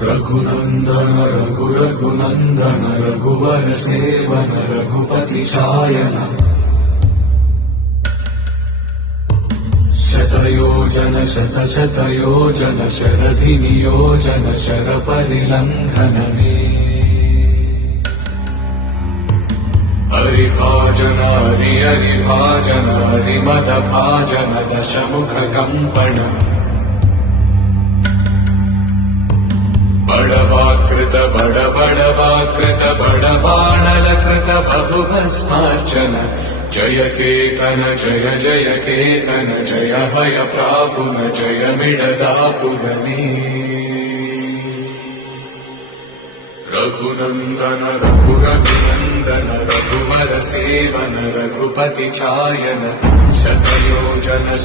रघुनंदन रघुनंदन रघुवर seven Raghupati Shayan शतयोजन शतशतयोजन शरधि नियोजन शरपरिलंघन हरिभाजन हरिभाजन हरिमद भाजन दशमुख कंपन बड़वाकृत बड़बाणलकृत बहुभस्मार्चन जय केतन जय जय केतन जय हय प्रापुन जय मिडदापुगने रघुनंदन रघुनंदन रघुवर सेवन रघुपति चायन शतयोजन